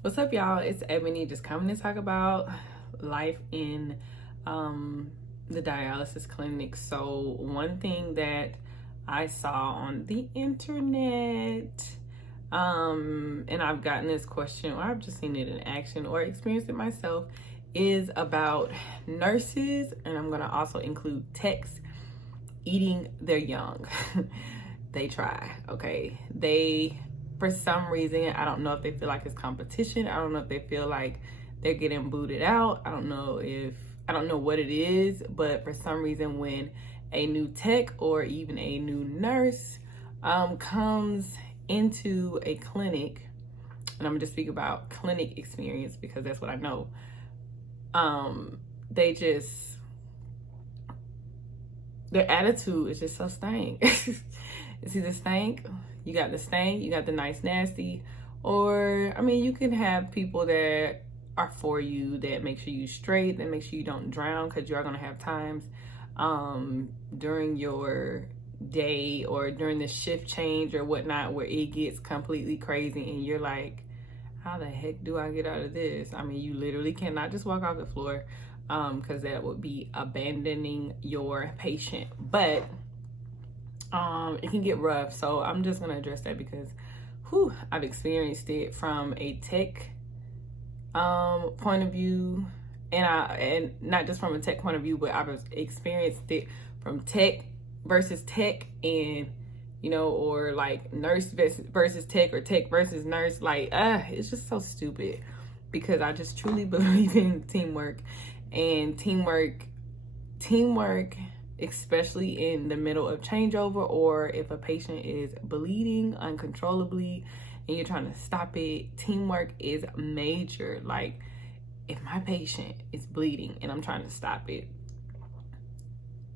What's up, y'all? It's Ebony, just coming to talk about life in the dialysis clinic. So one thing that I saw on the internet, and I've gotten this question, or I've just seen it in action or experienced it myself, is about nurses, and I'm going to also include techs, eating their young. They try, okay? For some reason, I don't know if they feel like it's competition. I don't know if they feel like they're getting booted out. I don't know what it is, but for some reason, when a new tech or even a new nurse comes into a clinic, and I'm gonna just speak about clinic experience because that's what I know, their attitude is just so stank. It's either stank, you got the stank, you got the nice nasty, or I mean, you can have people that are for you, that make sure you straight, that make sure you don't drown, because you are gonna have times during your day or during the shift change or whatnot where it gets completely crazy and you're like, how the heck do I get out of this? I mean, you literally cannot just walk off the floor, because that would be abandoning your patient. But it can get rough, so I'm just gonna address that because I've experienced it from a tech point of view, and not just from a tech point of view, but I've experienced it from tech versus tech, and or like nurse versus tech, or tech versus nurse. Like it's just so stupid, because I just truly believe in teamwork, and teamwork especially in the middle of changeover, or if a patient is bleeding uncontrollably and you're trying to stop it. Teamwork is major. Like, if my patient is bleeding and I'm trying to stop it,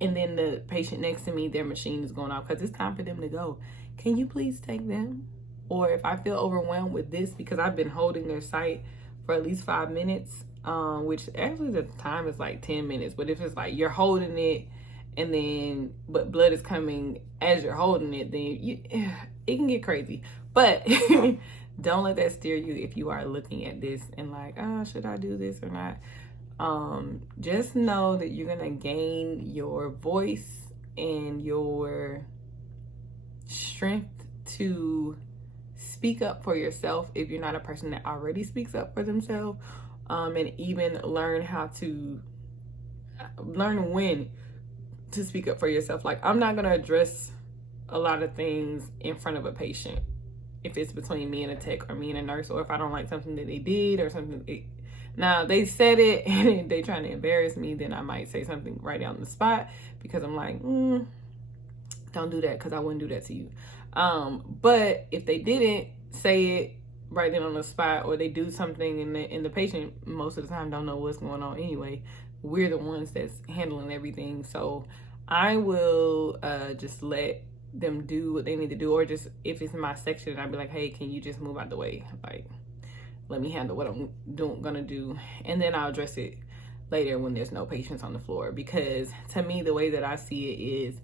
and then the patient next to me, their machine is going off because it's time for them to go, can you please take them? Or if I feel overwhelmed with this, because I've been holding their site for at least 5 minutes, which actually the time is like 10 minutes, but if it's like you're holding it and then but blood is coming as you're holding it, then it can get crazy. But don't let that steer you if you are looking at this and like, should I do this or not? Just know that you're gonna gain your voice and your strength to speak up for yourself if you're not a person that already speaks up for themselves, and even learn when to speak up for yourself. Like, I'm not gonna address a lot of things in front of a patient if it's between me and a tech or me and a nurse, or if I don't like something that they did or something. Now they said it and they trying to embarrass me, then I might say something right out on the spot, because I'm like, don't do that, because I wouldn't do that to you. But if they didn't say it right then on the spot, or they do something and the patient most of the time don't know what's going on anyway, we're the ones that's handling everything. So I will just let them do what they need to do, or just if it's my section, I'd be like, hey, can you just move out the way? Like, let me handle what I'm gonna do, and then I'll address it later when there's no patients on the floor. Because to me, the way that I see it is,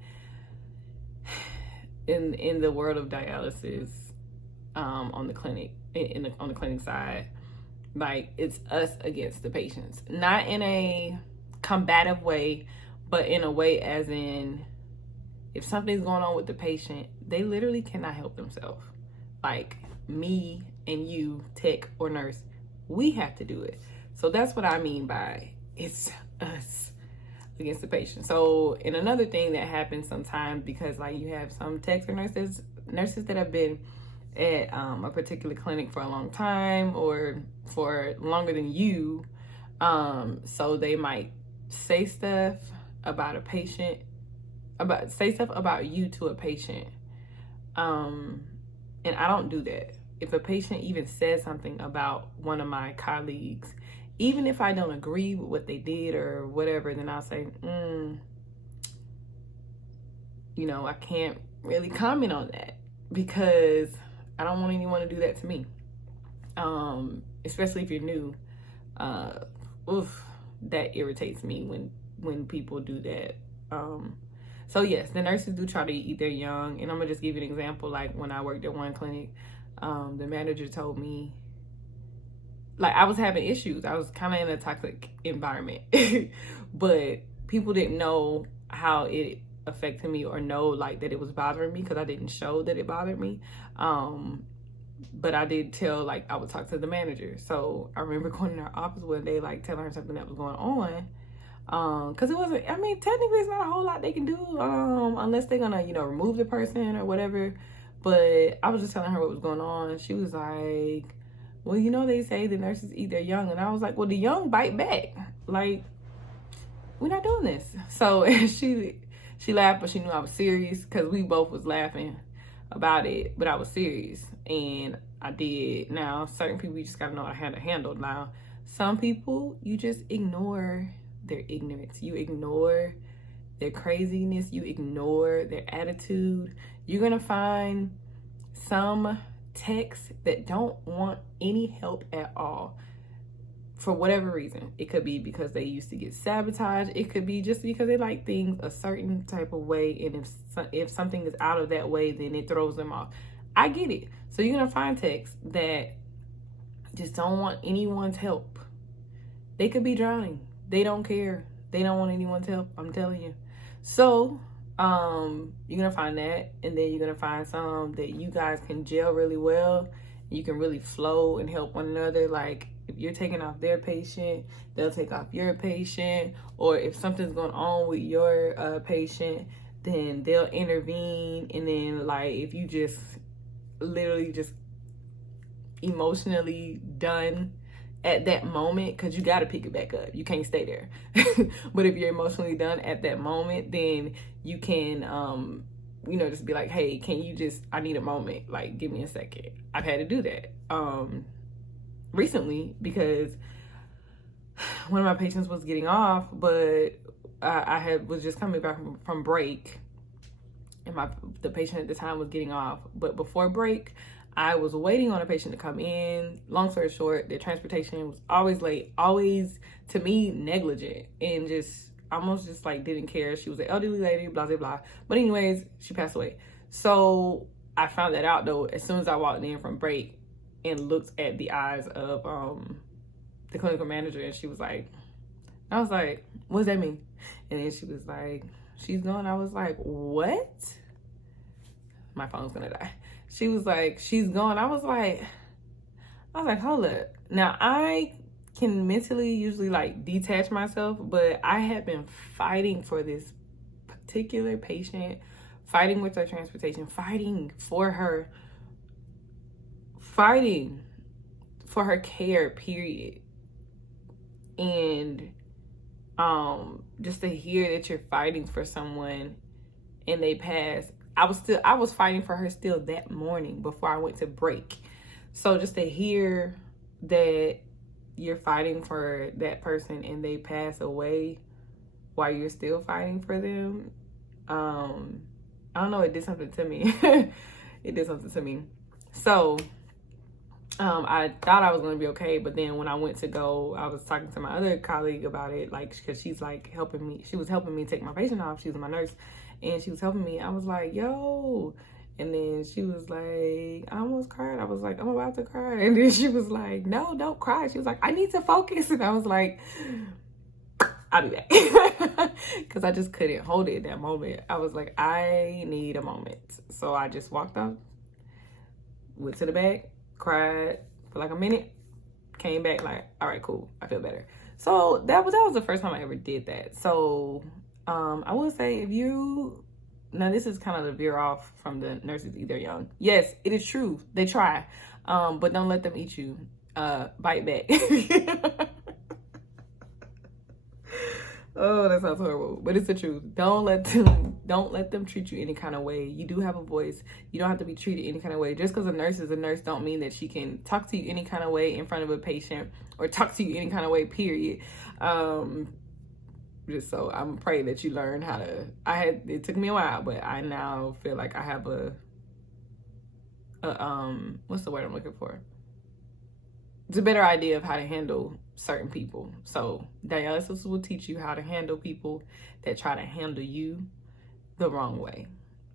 in the world of dialysis, on the clinic, on the clinic side, like, it's us against the patients, not in a combative way, but in a way as in, if something's going on with the patient, they literally cannot help themselves. Like, me and you, tech or nurse, we have to do it. So that's what I mean by it's us against the patient. So, and another thing that happens sometimes, because like you have some techs or nurses that have been at a particular clinic for a long time, or for longer than you, so they might say stuff about a patient, say stuff about you to a patient, and I don't do that. If a patient even says something about one of my colleagues, even if I don't agree with what they did or whatever, then I'll say, I can't really comment on that, because I don't want anyone to do that to me. Especially if you're new. That irritates me when people do that. So yes, the nurses do try to eat their young, and I'm gonna just give you an example. Like, when I worked at one clinic, the manager told me like I was having issues. I was kind of in a toxic environment, but people didn't know how it affected me or know like that it was bothering me because I didn't show that it bothered me. But I did tell, like, I would talk to the manager. So I remember going in her office one day, like telling her something that was going on. Because it wasn't, I mean, technically it's not a whole lot they can do unless they're gonna, you know, remove the person or whatever. But I was just telling her what was going on. She was like, well, you know, they say the nurses eat their young. And I was like, well, the young bite back. Like, we're not doing this. So she laughed, but she knew I was serious because we both was laughing about it, but I was serious and I did. Now, certain people, you just gotta know how to handle. Now, some people, you just ignore their ignorance. You ignore their craziness. You ignore their attitude. You're gonna find some techs that don't want any help at all for whatever reason. It could be because they used to get sabotaged. It could be just because they like things a certain type of way, and if something is out of that way, then it throws them off. I get it. So you're gonna find techs that just don't want anyone's help. They could be drowning. They don't care. They don't want anyone's help. I'm telling you. So you're gonna find that, and then you're gonna find some that you guys can gel really well. You can really flow and help one another. Like, if you're taking off their patient, they'll take off your patient. Or if something's going on with your patient, then they'll intervene. And then, like, if you just literally just emotionally done at that moment, because you got to pick it back up. You can't stay there. But if you're emotionally done at that moment, then you can, you know, just be like, hey, can you just, I need a moment. Like, give me a second. I've had to do that recently because one of my patients was getting off, but I was just coming back from break, and the patient at the time was getting off. But before break, I was waiting on a patient to come in. Long story short, their transportation was always late, always, to me, negligent, and just almost just like didn't care. She was an elderly lady, blah, blah, blah. But anyways, she passed away. So I found that out, though, as soon as I walked in from break and looked at the eyes of the clinical manager, and she was like, I was like, what does that mean? And then she was like, she's gone. I was like, what? My phone's gonna die. She was like, she's gone. I was like, hold up. Now, I can mentally usually like detach myself, but I had been fighting for this particular patient, fighting with her transportation, fighting for her care, period. And just to hear that you're fighting for someone and they pass, I was fighting for her still that morning before I went to break. So just to hear that you're fighting for that person and they pass away while you're still fighting for them, I don't know, it did something to me. It did something to me. So I thought I was going to be okay, but then when I went to go, I was talking to my other colleague about it, like, because she's like helping me. She was helping me take my patient off. She was my nurse, and she was helping me. I was like, yo. And then she was like, I almost cried. I was like, I'm about to cry. And then she was like, no, don't cry. She was like, I need to focus. And I was like, I'll be back. Because I just couldn't hold it in that moment. I was like, I need a moment. So I just walked up, went to the back, cried for like a minute, came back like, all right, cool, I feel better. So that was the first time I ever did that. So I will say, if you, now this is kind of the veer off from the nurses eat their young. Yes, it is true, they try, but don't let them eat you. Bite back. Oh, that sounds horrible, but it's the truth. Don't let them treat you any kind of way. You do have a voice. You don't have to be treated any kind of way. Just because a nurse is a nurse don't mean that she can talk to you any kind of way in front of a patient or talk to you any kind of way, period. Just so I'm praying that you learn how to, it took me a while, but I now feel like I have a what's the word I'm looking for? It's a better idea of how to handle certain people. So dialysis will teach you how to handle people that try to handle you the wrong way,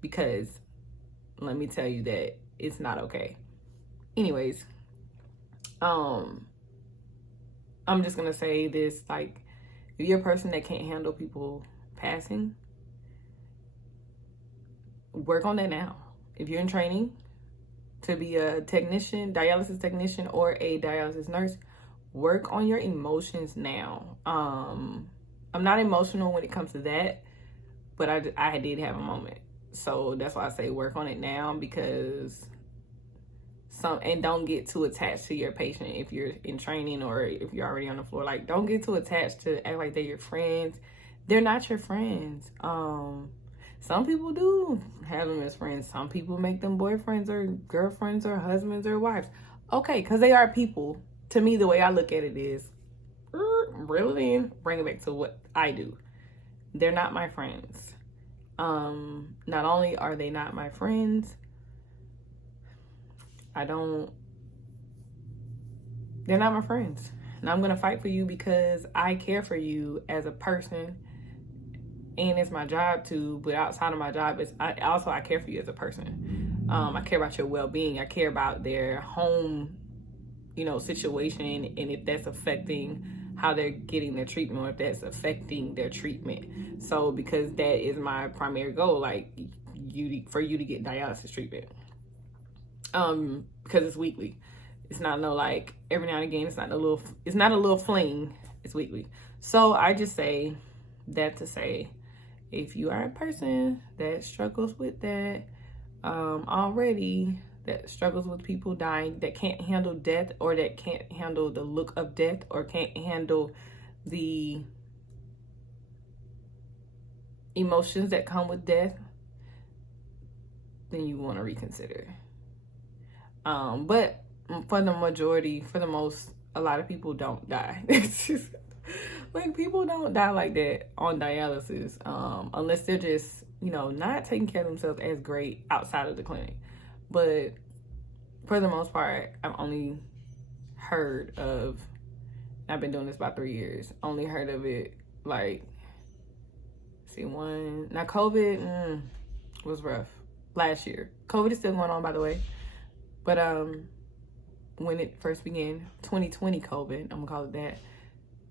because let me tell you that it's not okay. Anyways, I'm just gonna say this, like, if you're a person that can't handle people passing, work on that now. If you're in training to be a technician, dialysis technician, or a dialysis nurse, work on your emotions now. I'm not emotional when it comes to that, but I did have a moment. So that's why I say work on it now, because and don't get too attached to your patient if you're in training or if you're already on the floor. Like, don't get too attached to act like they're your friends. They're not your friends. Some people do have them as friends. Some people make them boyfriends or girlfriends or husbands or wives. Okay, because they are people. To me, the way I look at it is, reel it in, bring it back to what I do. They're not my friends. Not only are they not my friends, they're not my friends. And I'm going to fight for you because I care for you as a person, and it's my job to, but outside of my job, I care for you as a person. I care about your well-being. I care about their home, situation, and if that's affecting how they're getting their treatment, or if that's affecting their treatment. So, because that is my primary goal, like, for you to get dialysis treatment. Because it's weekly. It's not no, like, every now and again. It's not a little fling. It's weekly. So I just say that to say, if you are a person that struggles with that already, that struggles with people dying, that can't handle death, or that can't handle the look of death, or can't handle the emotions that come with death, then you want to reconsider. But for a lot of people don't die. It's just, like, people don't die like that on dialysis, unless they're just, not taking care of themselves as great outside of the clinic. But for the most part, I've only heard of, I've been doing this about 3 years, only heard of it, like, now COVID was rough last year. COVID is still going on, by the way. But when it first began, 2020 COVID, I'm gonna call it that,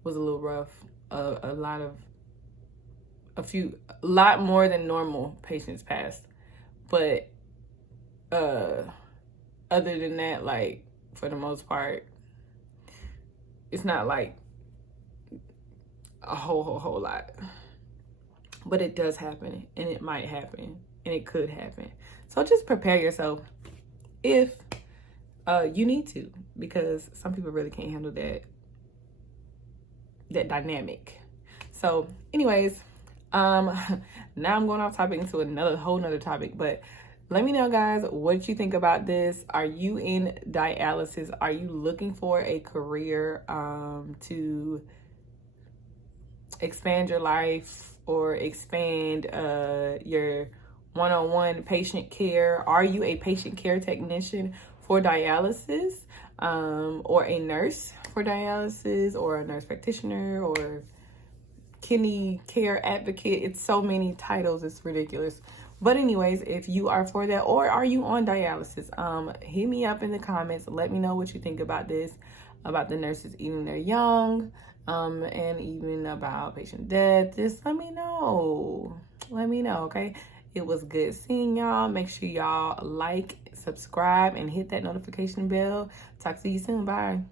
was a little rough. A lot more than normal patients passed. But other than that, like, for the most part, it's not like a whole lot. But it does happen, and it might happen, and it could happen. So just prepare yourself if you need to, because some people really can't handle that dynamic. So anyways, now I'm going off topic into another whole nother topic, but let me know, guys, what you think about this. Are you in dialysis? Are you looking for a career to expand your life, or expand your one-on-one patient care? Are you a patient care technician for dialysis, or a nurse for dialysis, or a nurse practitioner, or kidney care advocate? It's so many titles, it's ridiculous. But anyways, if you are for that, or are you on dialysis, hit me up in the comments. Let me know what you think about this, about the nurses eating their young, and even about patient death. Just let me know, okay? It was good seeing y'all. Make sure y'all like, subscribe, and hit that notification bell. Talk to you soon. Bye.